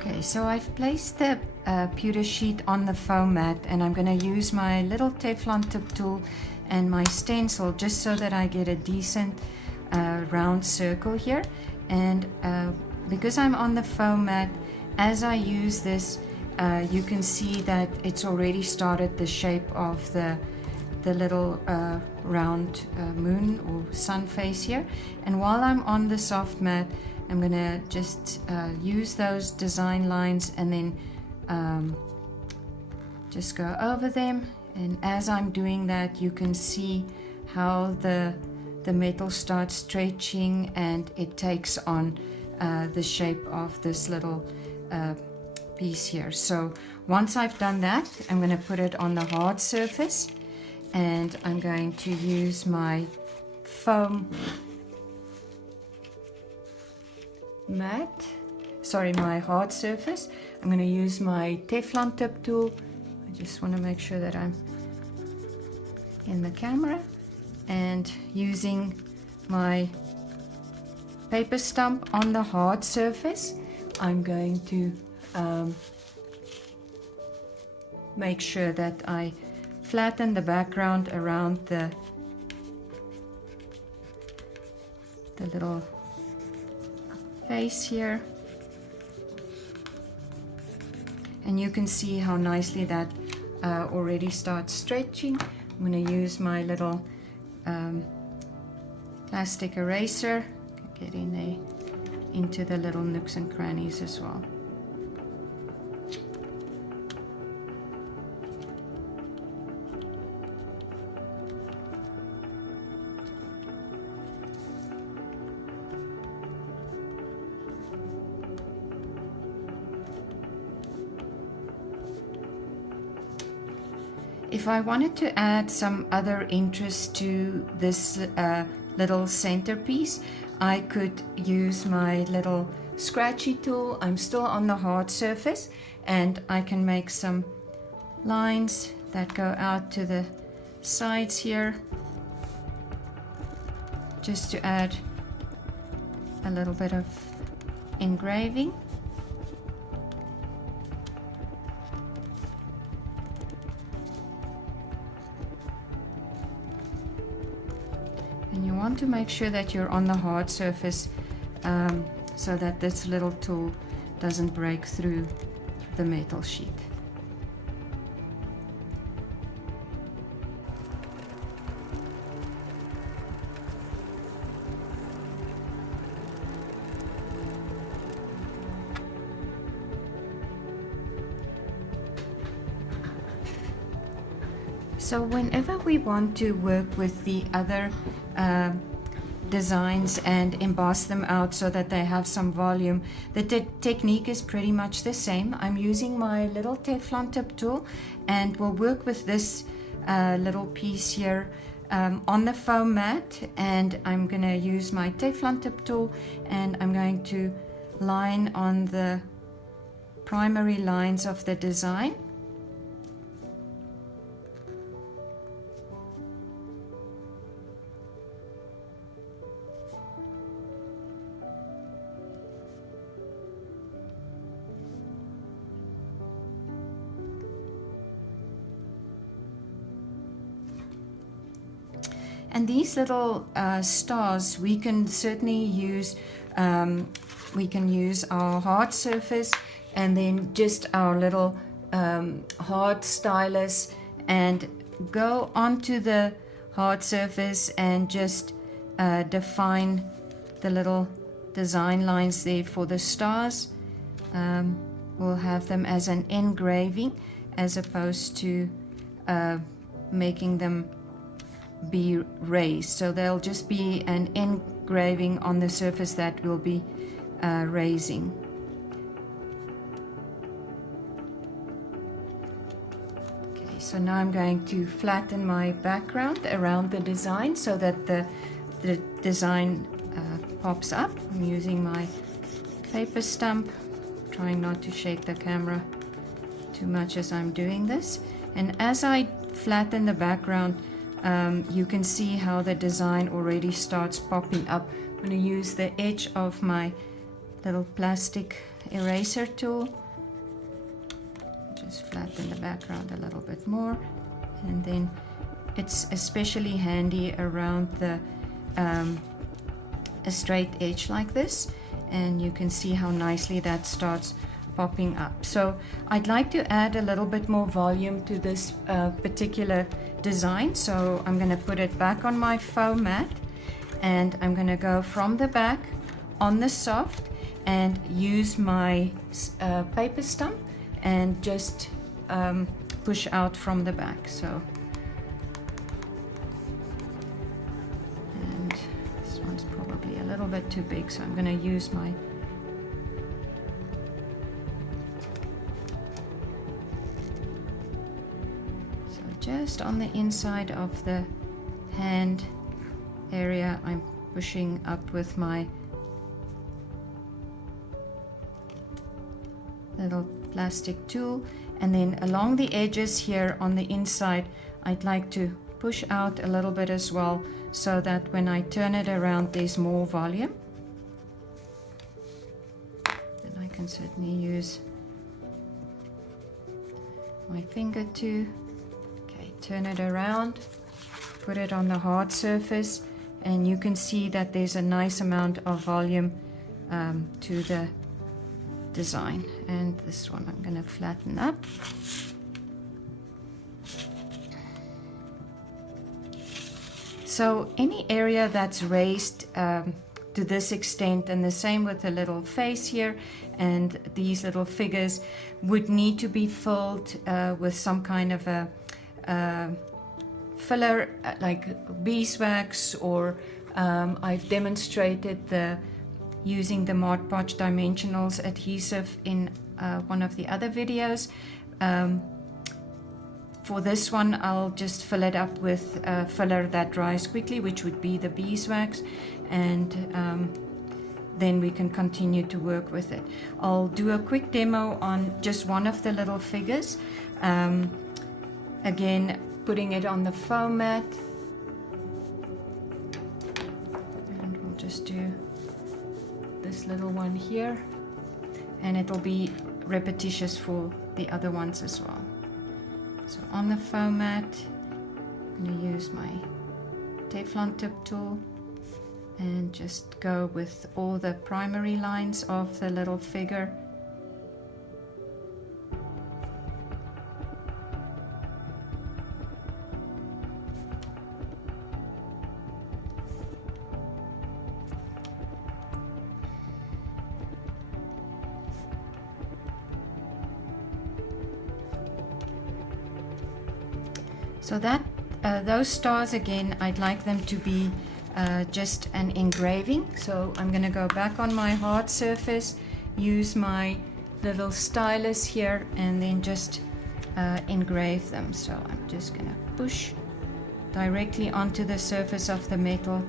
Okay, so I've placed the pewter sheet on the foam mat, and I'm going to use my little Teflon tip tool and my stencil just so that I get a decent round circle here. And because I'm on the foam mat, as I use this, you can see that it's already started the shape of the little round moon or sun face here. And while I'm on the soft mat, I'm gonna just use those design lines and then just go over them. And as I'm doing that, you can see how the metal starts stretching and it takes on the shape of this little piece here. So once I've done that, I'm going to put it on the hard surface, and I'm going to use my foam mat, sorry, my hard surface. I'm going to use my Teflon tip tool. I just want to make sure that I'm in the camera, and using my paper stump on the hard surface, I'm going to make sure that I flatten the background around the little face here, and you can see how nicely that already starts stretching. I'm going to use my little plastic eraser, get in there into the little nooks and crannies as well. If I wanted to add some other interest to this little centerpiece, I could use my little scratchy tool. I'm still on the hard surface, and I can make some lines that go out to the sides here, just to add a little bit of engraving. And you want to make sure that you're on the hard surface so that this little tool doesn't break through the metal sheet. So whenever we want to work with the other designs and emboss them out so that they have some volume, the technique is pretty much the same. I'm using my little Teflon tip tool, and we'll work with this little piece here on the foam mat, and I'm going to use my Teflon tip tool, and I'm going to line on the primary lines of the design. And these little stars, we can certainly use, we can use our hard surface and then just our little hard stylus and go onto the hard surface and just define the little design lines there for the stars. We'll have them as an engraving as opposed to making them be raised. So they'll just be an engraving on the surface that will be raising. Okay, so now I'm going to flatten my background around the design so that the design pops up. I'm using my paper stump, trying not to shake the camera too much as I'm doing this. And as I flatten the background, you can see how the design already starts popping up. I'm going to use the edge of my little plastic eraser tool. Just flatten the background a little bit more, and then it's especially handy around the a straight edge like this, and you can see how nicely that starts popping up. So I'd like to add a little bit more volume to this particular design, so I'm going to put it back on my foam mat, and I'm going to go from the back on the soft and use my paper stump and just push out from the back. So, and this one's probably a little bit too big, so I'm going to use my just on the inside of the hand area, I'm pushing up with my little plastic tool, and then along the edges here on the inside I'd like to push out a little bit as well, so that when I turn it around there's more volume. And I can certainly use my finger to turn it around, put it on the hard surface, and you can see that there's a nice amount of volume to the design. And this one I'm going to flatten up. So any area that's raised to this extent, and the same with the little face here and these little figures, would need to be filled with some kind of a filler like beeswax, or I've demonstrated using the Mod Podge Dimensionals adhesive in one of the other videos. For this one I'll just fill it up with filler that dries quickly, which would be the beeswax, and then we can continue to work with it. I'll do a quick demo on just one of the little figures. Again, putting it on the foam mat, and we'll just do this little one here, and it'll be repetitious for the other ones as well. So on the foam mat, I'm going to use my Teflon tip tool and just go with all the primary lines of the little figure. So that those stars, again, I'd like them to be just an engraving. So I'm going to go back on my hard surface, use my little stylus here, and then just engrave them. So I'm just going to push directly onto the surface of the metal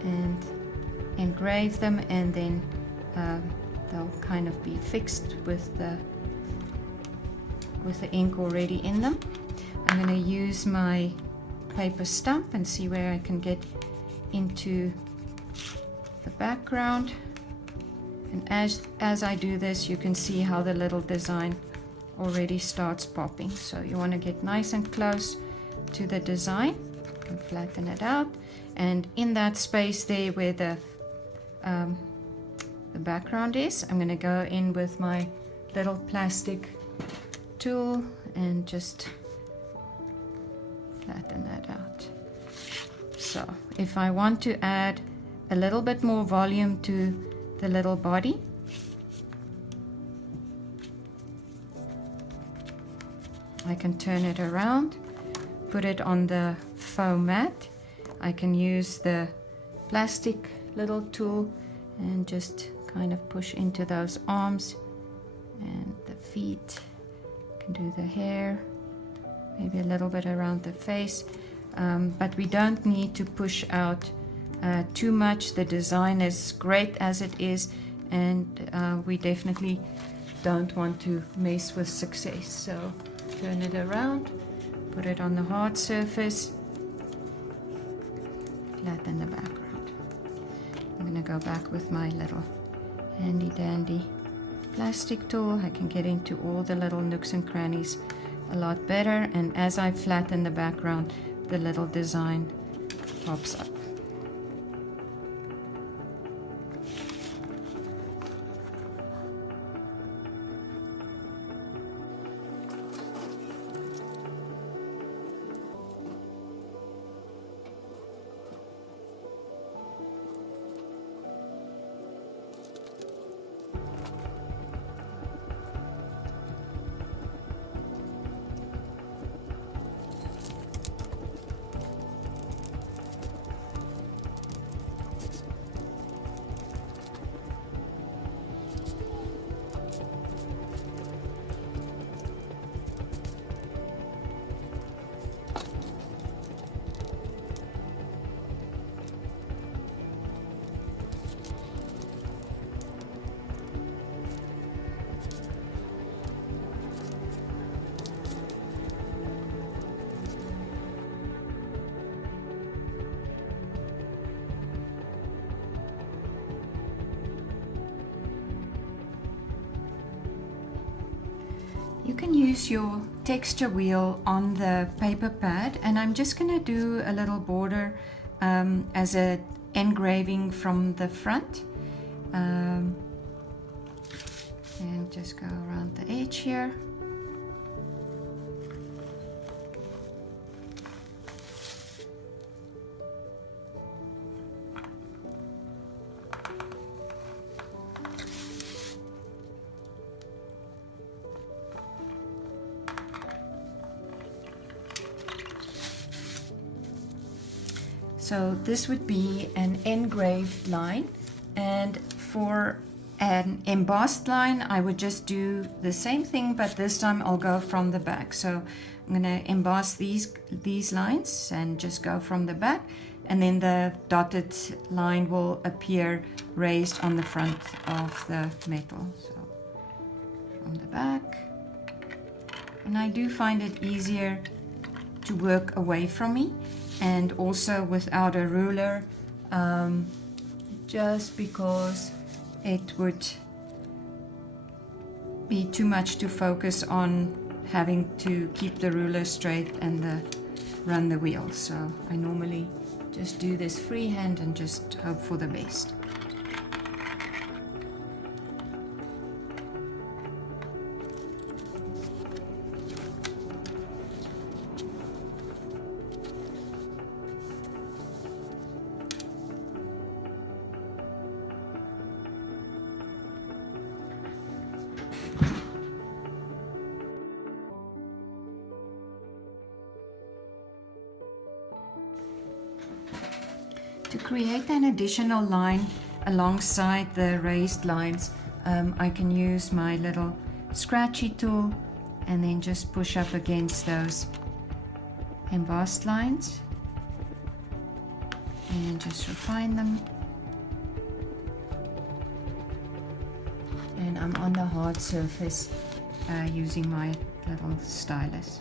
and engrave them, and then they'll kind of be fixed with the ink already in them. I'm going to use my paper stump and see where I can get into the background. And as I do this, you can see how the little design already starts popping. So you want to get nice and close to the design and flatten it out. And in that space there where the background is, I'm going to go in with my little plastic tool and just flatten that out. So if I want to add a little bit more volume to the little body, I can turn it around, put it on the foam mat. I can use the plastic little tool and just kind of push into those arms and the feet. I can do the hair, maybe a little bit around the face, but we don't need to push out too much. The design is great as it is, and we definitely don't want to mess with success. So turn it around, put it on the hard surface, flatten the background. I'm going to go back with my little handy dandy plastic tool, I can get into all the little nooks and crannies a lot better, and as I flatten the background, the little design pops up. You can use your texture wheel on the paper pad, and I'm just going to do a little border as an engraving from the front, and just go around the edge here. So this would be an engraved line, and for an embossed line I would just do the same thing, but this time I'll go from the back. So I'm going to emboss these lines and just go from the back, and then the dotted line will appear raised on the front of the metal. So from the back, and I do find it easier to work away from me and also without a ruler, just because it would be too much to focus on having to keep the ruler straight and run the wheel. So I normally just do this freehand and just hope for the best. To create an additional line alongside the raised lines, I can use my little scratchy tool and then just push up against those embossed lines and just refine them. And I'm on the hard surface using my little stylus.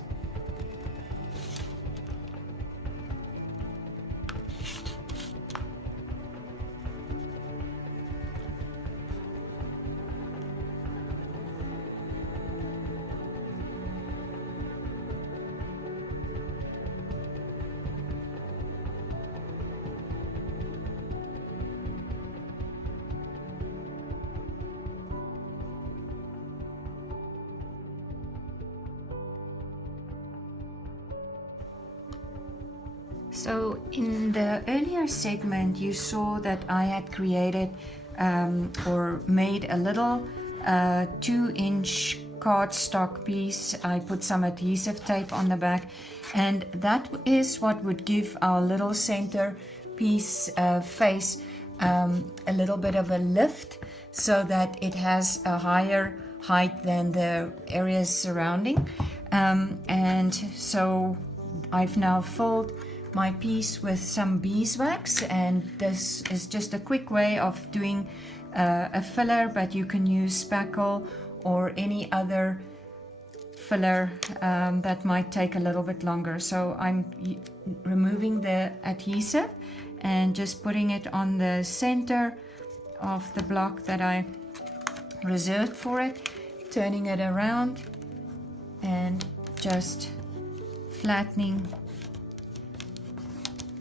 So in the earlier segment you saw that I had created or made a little 2-inch cardstock piece. I put some adhesive tape on the back, and that is what would give our little center piece face a little bit of a lift, so that it has a higher height than the areas surrounding. And so I've now filled my piece with some beeswax, and this is just a quick way of doing a filler, but you can use spackle or any other filler that might take a little bit longer. So I'm removing the adhesive and just putting it on the center of the block that I reserved for it, turning it around and just flattening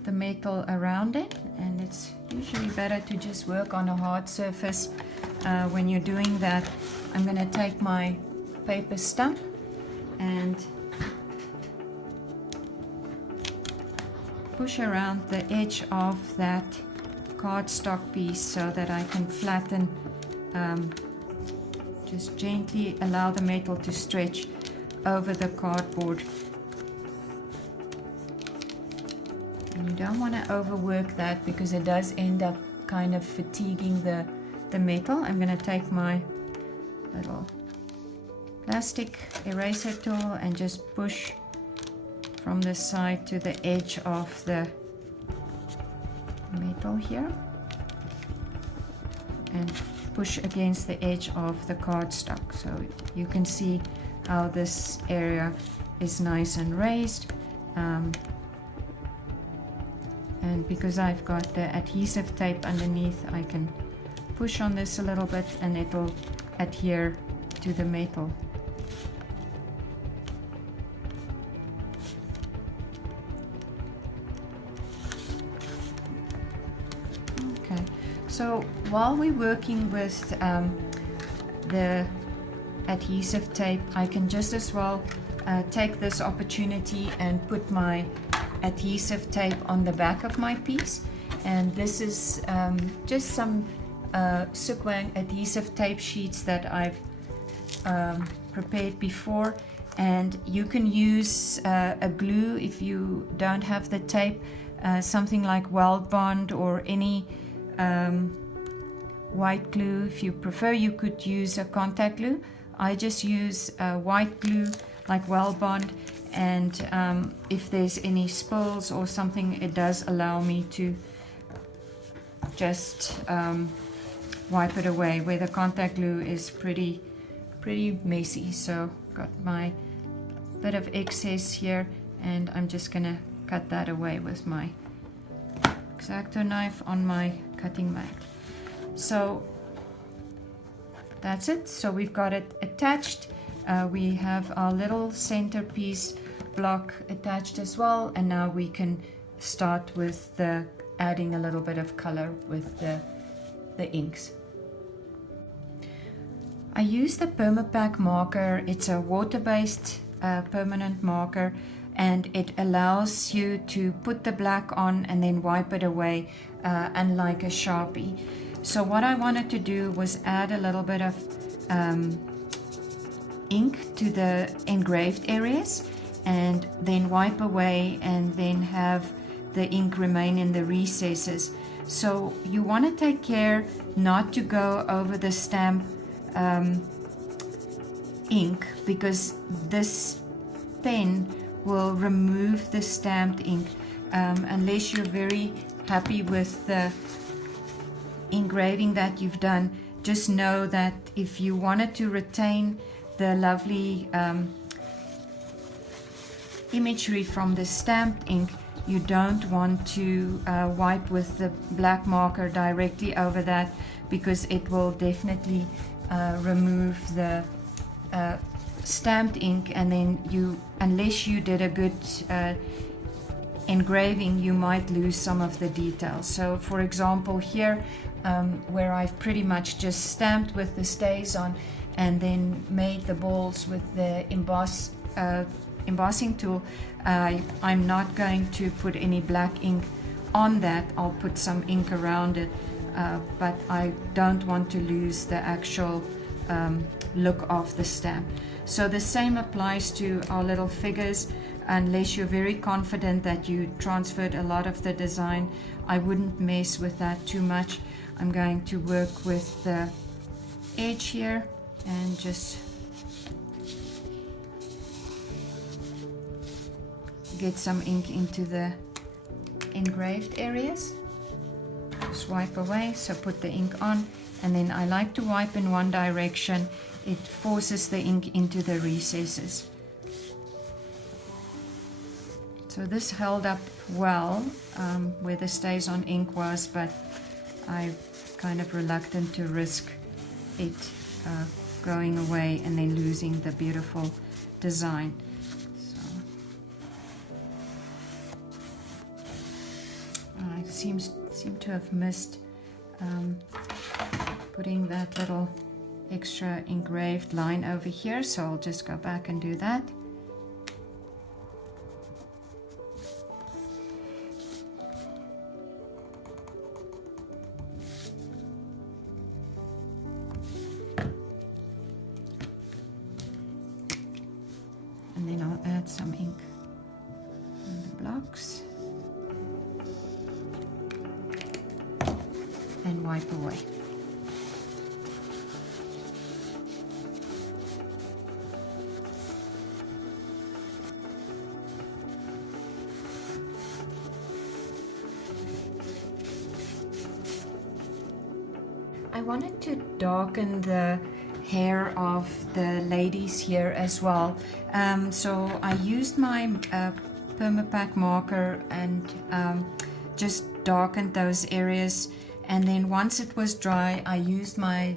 the metal around it. And it's usually better to just work on a hard surface when you're doing that. I'm going to take my paper stump and push around the edge of that cardstock piece so that I can flatten, just gently allow the metal to stretch over the cardboard. And you don't want to overwork that because it does end up kind of fatiguing the metal. I'm going to take my little plastic eraser tool and just push from the side to the edge of the metal here and push against the edge of the cardstock, so you can see how this area is nice and raised. And because I've got the adhesive tape underneath, I can push on this a little bit and it'll adhere to the metal. Okay, so while we're working with the adhesive tape, I can just as well take this opportunity and put my adhesive tape on the back of my piece. And this is just some Sukwang adhesive tape sheets that I've prepared before, and you can use a glue if you don't have the tape, something like Weld Bond or any white glue. If you prefer, you could use a contact glue. I just use white glue like Weld Bond, and if there's any spills or something, it does allow me to just wipe it away, where the contact glue is pretty messy. So got my bit of excess here, and I'm just gonna cut that away with my X-Acto knife on my cutting mat. So that's it. So we've got it attached. We have our little centerpiece block attached as well, and now we can start with the adding a little bit of color with the inks. I use the Permapack marker. It's a water-based permanent marker, and it allows you to put the black on and then wipe it away, unlike a Sharpie. So what I wanted to do was add a little bit of ink to the engraved areas and then wipe away, and then have the ink remain in the recesses. So you want to take care not to go over the stamp ink, because this pen will remove the stamped ink unless you're very happy with the engraving that you've done. Just know that if you wanted to retain the lovely imagery from the stamped ink, you don't want to wipe with the black marker directly over that, because it will definitely remove the stamped ink, and then unless you did a good engraving, you might lose some of the details. So for example here, where I've pretty much just stamped with the stays on and then made the balls with the embossing tool, I'm not going to put any black ink on that. I'll put some ink around it, but I don't want to lose the actual look of the stamp. So the same applies to our little figures. Unless you're very confident that you transferred a lot of the design, I wouldn't mess with that too much. I'm going to work with the edge here and just get some ink into the engraved areas. Just wipe away, so put the ink on, and then I like to wipe in one direction. It forces the ink into the recesses. So this held up well where the stays on ink was, but I'm kind of reluctant to risk it going away and then losing the beautiful design. So I seem to have missed putting that little extra engraved line over here, so I'll just go back and do that. And then I'll add some ink on the blocks and wipe away. I wanted to darken the hair of the ladies here as well, so I used my permapack marker and just darkened those areas, and then once it was dry I used my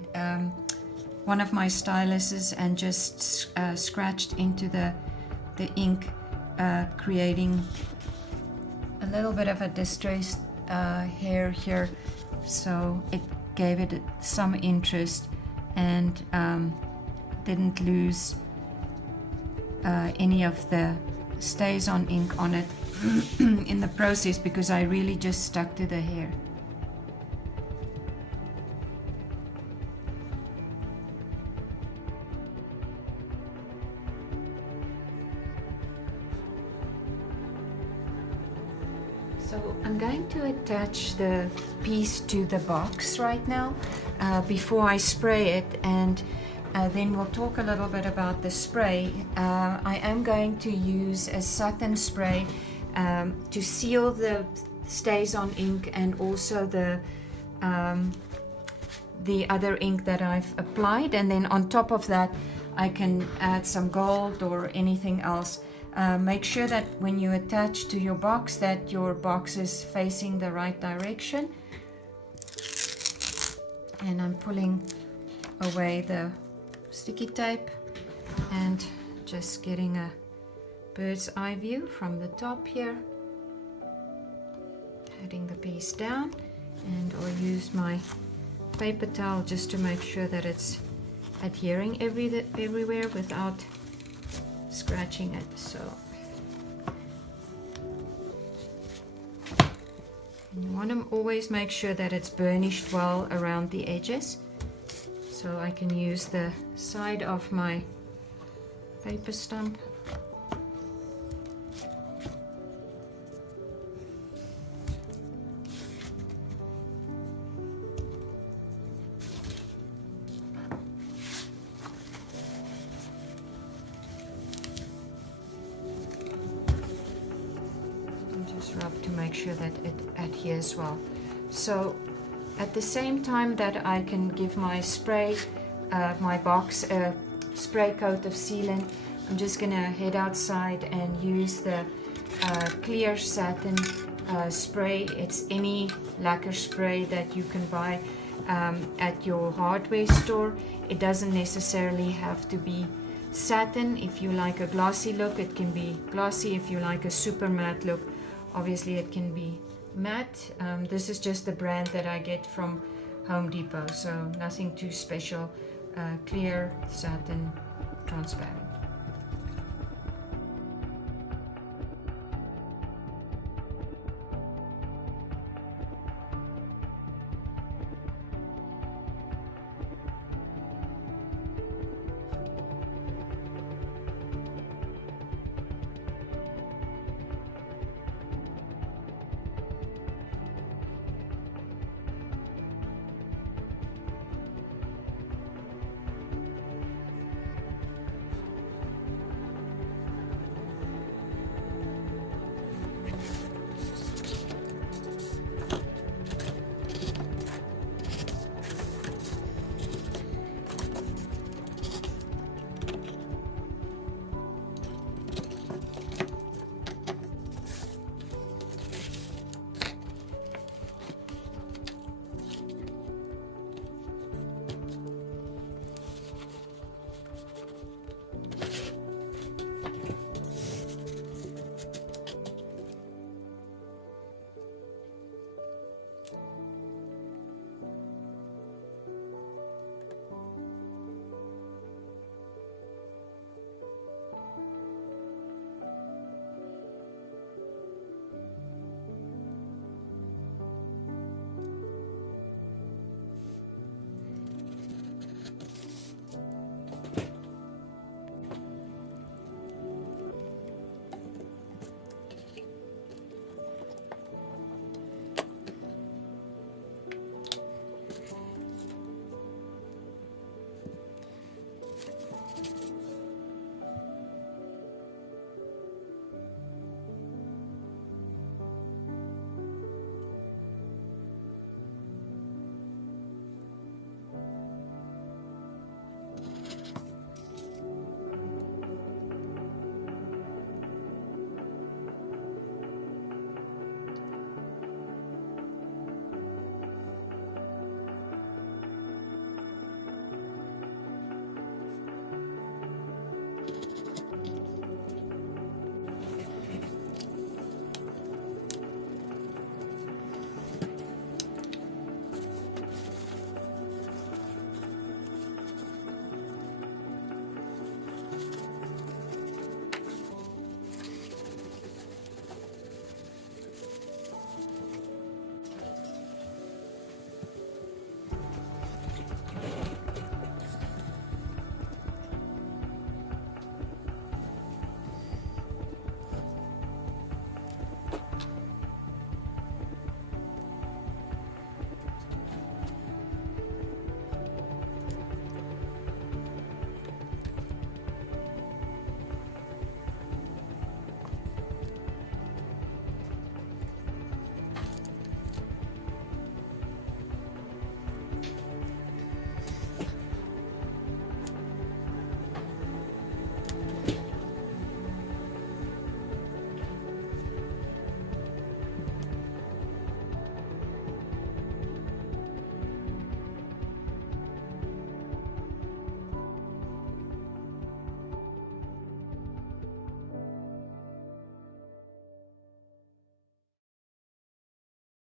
one of my styluses and just scratched into the ink, creating a little bit of a distressed hair here, so it gave it some interest and didn't lose any of the stays on ink on it in the process, because I really just stuck to the hair. So I'm going to attach the piece to the box right now before I spray it, and then we'll talk a little bit about the spray. I am going to use a satin spray to seal the stays on ink and also the other ink that I've applied, and then on top of that I can add some gold or anything else. Make sure that when you attach to your box that your box is facing the right direction. And I'm pulling away the sticky tape and just getting a bird's eye view from the top here. Heading the piece down, and I'll use my paper towel just to make sure that it's adhering everywhere without scratching it. So you want to always make sure that it's burnished well around the edges, so I can use the side of my paper stump. Rub to make sure that it adheres well. So at the same time that I can give my spray, my box a spray coat of sealant, I'm just gonna head outside and use the clear satin spray. It's any lacquer spray that you can buy at your hardware store. It doesn't necessarily have to be satin. If you like a glossy look, it can be glossy. If you like a super matte look, obviously it can be matte. This is just the brand that I get from Home Depot, so nothing too special. Clear satin, transparent.